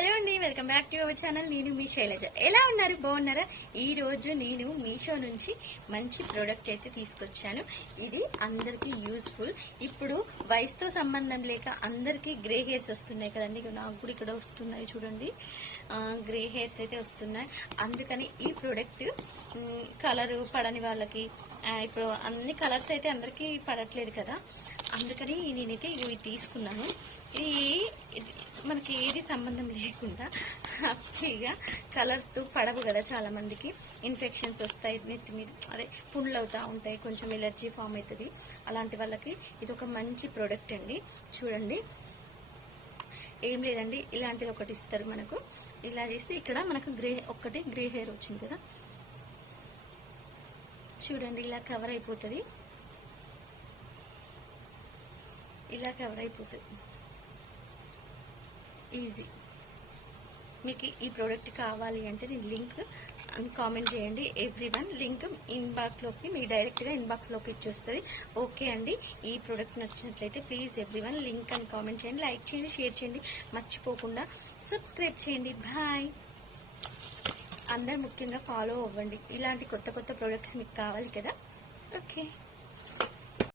Hello అండి, welcome back to our channel. నేను మీ శైలజ. ఎలా ఉన్నారు? బాగున్నారా? ఈ రోజు నేను మీషో నుంచి మంచి ప్రోడక్ట్ అయితే తీసుకొచ్చాను. ఇది అందరికీ యూస్ఫుల్. ఇప్పుడు వయసుతో సంబంధం లేక అందరికీ గ్రే హెయిర్స్ వస్తున్నాయి కదండి. నాకు కూడా ఇక్కడ వస్తున్నాయి చూడండి, గ్రే హెయిర్స్ అయితే వస్తున్నాయి. అందుకని ఈ ప్రోడక్ట్ కలరు పడని వాళ్ళకి, ఇప్పుడు అన్ని కలర్స్ అయితే అందరికీ పడట్లేదు కదా, అందుకని నేనైతే ఇవి తీసుకున్నాను. మనకి ఏది సంబంధం లేకుండా హ్యాపీగా కలర్స్తో పడవు కదా, చాలా మందికి ఇన్ఫెక్షన్స్ వస్తాయి, నెత్తి మీద అదే పుండ్లు అవుతూ ఉంటాయి, కొంచెం ఎలర్జీ ఫామ్ అవుతుంది. అలాంటి వాళ్ళకి ఇది ఒక మంచి ప్రోడక్ట్ అండి. చూడండి, ఏం లేదండి, ఇలాంటిది ఒకటి ఇస్తారు మనకు. ఇలా చేస్తే ఇక్కడ మనకు గ్రే హెయిర్ వచ్చింది కదా, చూడండి ఇలా కవర్ అయిపోతుంది, ఇలా కవర్ అయిపోతుంది ఈజీ. మీకు ఈ ప్రోడక్ట్ కావాలి అంటే నేను లింక్ కామెంట్ చేయండి. ఎవ్రీవన్ లింక్ ఇన్బాక్స్లోకి, మీ డైరెక్ట్గా ఇన్బాక్స్లోకి ఇచ్చేస్తుంది. ఓకే అండి, ఈ ప్రోడక్ట్ నచ్చినట్లయితే ప్లీజ్ ఎవ్రీవన్ లింక్ అని కామెంట్ చేయండి, లైక్ చేయండి, షేర్ చేయండి, మర్చిపోకుండా సబ్స్క్రైబ్ చేయండి. బాయ్. అందరు ముఖ్యంగా ఫాలో అవ్వండి. ఇలాంటి కొత్త కొత్త ప్రోడక్ట్స్ మీకు కావాలి కదా. ఓకే.